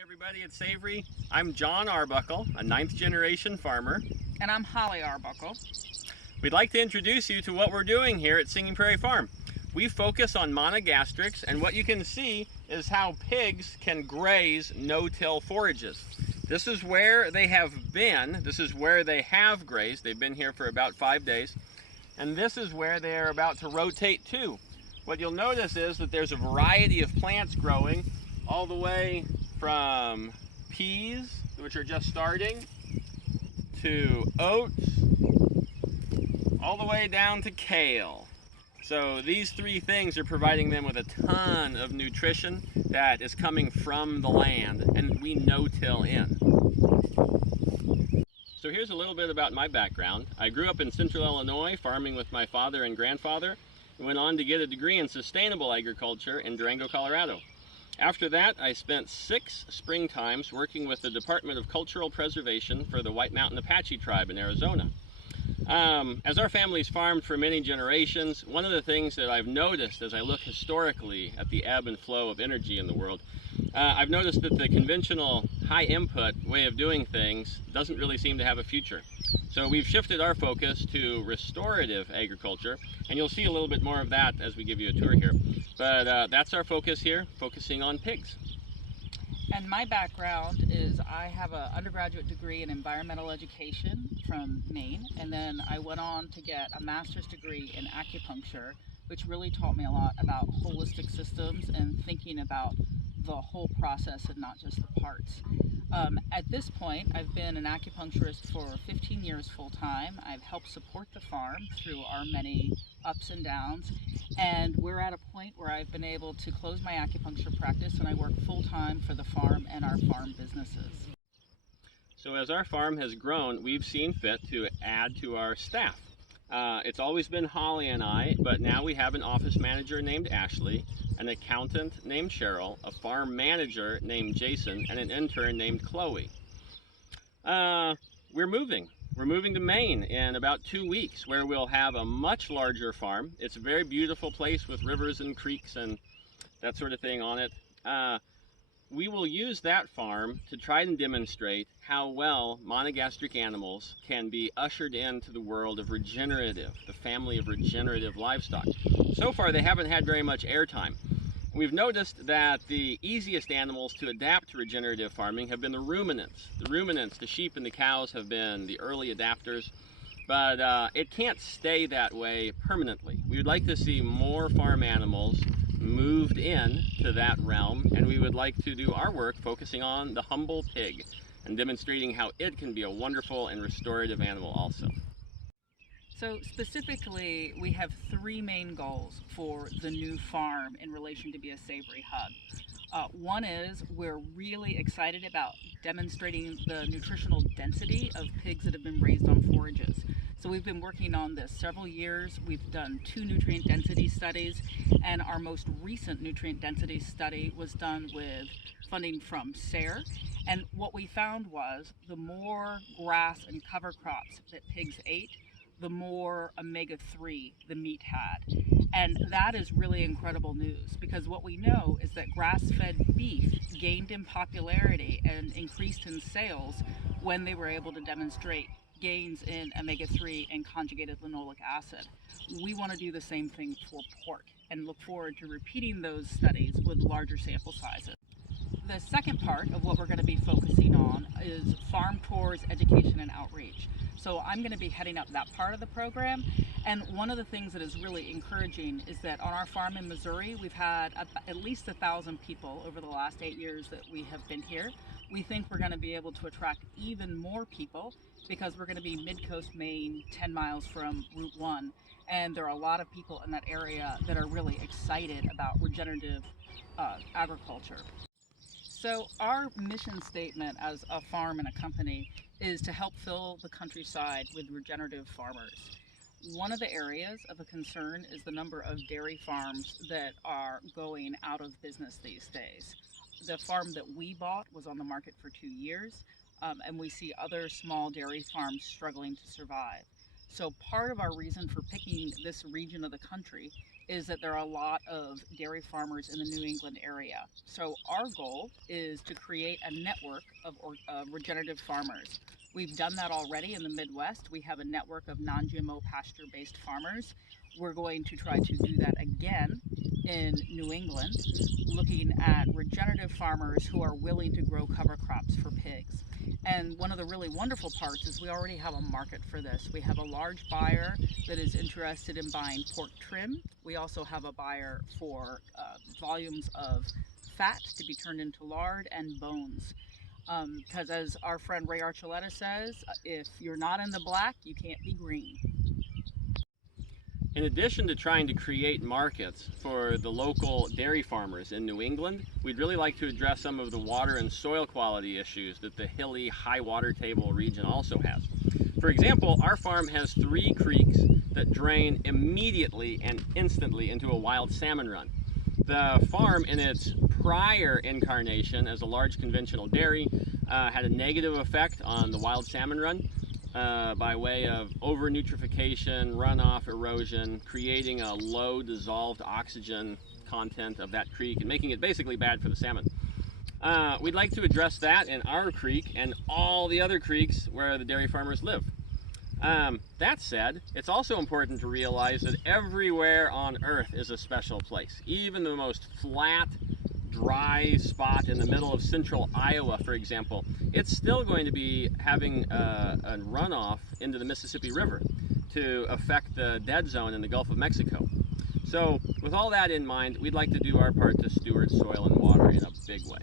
Everybody at Savory. I'm John Arbuckle, a 9th generation farmer. And I'm Holly Arbuckle. We'd like to introduce you to what we're doing here at Singing Prairie Farm. We focus on monogastrics, and what you can see is how pigs can graze no-till forages. This is where they have been, this is where they have grazed. They've been here for about 5 days, and this is where they are about to rotate to. What you'll notice is that there's a variety of plants growing all the way from peas, which are just starting, to oats, all the way down to kale. So these three things are providing them with a ton of nutrition that is coming from the land, and we no-till in. So here's a little bit about my background. I grew up in central Illinois, farming with my father and grandfather, and went on to get a degree in sustainable agriculture in Durango, Colorado. After that, I spent 6 springtimes working with the Department of Cultural Preservation for the White Mountain Apache tribe in Arizona. As our family's farmed for many generations, one of the things that I've noticed as I look historically at the ebb and flow of energy in the world, I've noticed that the conventional high input way of doing things doesn't really seem to have a future. So we've shifted our focus to restorative agriculture, and you'll see a little bit more of that as we give you a tour here. But that's our focus here, focusing on pigs. And my background is I have an undergraduate degree in environmental education from Maine, and then I went on to get a master's degree in acupuncture, which really taught me a lot about holistic systems and thinking about the whole process and not just the parts. At this point, I've been an acupuncturist for 15 years full-time. I've helped support the farm through our many ups and downs, and we're at a point where I've been able to close my acupuncture practice and I work full-time for the farm and our farm businesses. So as our farm has grown, we've seen fit to add to our staff. It's always been Holly and I, but now we have an office manager named Ashley, an accountant named Cheryl, a farm manager named Jason, and an intern named Chloe. We're moving. We're moving to Maine in about 2 weeks, where we'll have a much larger farm. It's a very beautiful place with rivers and creeks and that sort of thing on it. We will use that farm to try and demonstrate how well monogastric animals can be ushered into the world of regenerative, the family of regenerative livestock. So far, they haven't had very much airtime. We've noticed that the easiest animals to adapt to regenerative farming have been the ruminants. The ruminants, the sheep and the cows, have been the early adapters, but it can't stay that way permanently. We would like to see more farm animals moved in to that realm, and we would like to do our work focusing on the humble pig and demonstrating how it can be a wonderful and restorative animal also. So specifically, we have 3 main goals for the new farm in relation to be a savory hub. One is we're really excited about demonstrating the nutritional density of pigs that have been raised on forages. So we've been working on this several years. We've done 2 nutrient density studies, and our most recent nutrient density study was done with funding from SARE. And what we found was the more grass and cover crops that pigs ate, the more omega-3 the meat had. And that is really incredible news, because what we know is that grass-fed beef gained in popularity and increased in sales when they were able to demonstrate gains in omega-3 and conjugated linoleic acid. We want to do the same thing for pork and look forward to repeating those studies with larger sample sizes. The second part of what we're going to be focusing on is farm tours, education, and outreach. So I'm going to be heading up that part of the program, and one of the things that is really encouraging is that on our farm in Missouri, we've had at least 1,000 people over the last 8 years that we have been here. We think we're going to be able to attract even more people because we're going to be mid-coast Maine, 10 miles from Route 1, and there are a lot of people in that area that are really excited about regenerative agriculture. So our mission statement as a farm and a company is to help fill the countryside with regenerative farmers. One of the areas of a concern is the number of dairy farms that are going out of business these days. The farm that we bought was on the market for 2 years, and we see other small dairy farms struggling to survive. So part of our reason for picking this region of the country is that there are a lot of dairy farmers in the New England area. So our goal is to create a network of regenerative farmers. We've done that already in the Midwest. We have a network of non-GMO pasture-based farmers. We're going to try to do that again in New England, looking at regenerative farmers who are willing to grow cover crops for pigs. And one of the really wonderful parts is we already have a market for this. We have a large buyer that is interested in buying pork trim. We also have a buyer for volumes of fat to be turned into lard and bones. Because as our friend Ray Archuleta says, if you're not in the black, you can't be green. In addition to trying to create markets for the local dairy farmers in New England, we'd really like to address some of the water and soil quality issues that the hilly, high water table region also has. For example, our farm has 3 creeks that drain immediately and instantly into a wild salmon run. The farm, in its prior incarnation as a large conventional dairy, had a negative effect on the wild salmon run. By way of over-nutrification, runoff, erosion, creating a low dissolved oxygen content of that creek and making it basically bad for the salmon. We'd like to address that in our creek and all the other creeks where the dairy farmers live. That said, it's also important to realize that everywhere on Earth is a special place. Even the most flat, dry spot in the middle of central Iowa, for example, it's still going to be having a runoff into the Mississippi River to affect the dead zone in the Gulf of Mexico. So with all that in mind, we'd like to do our part to steward soil and water in a big way.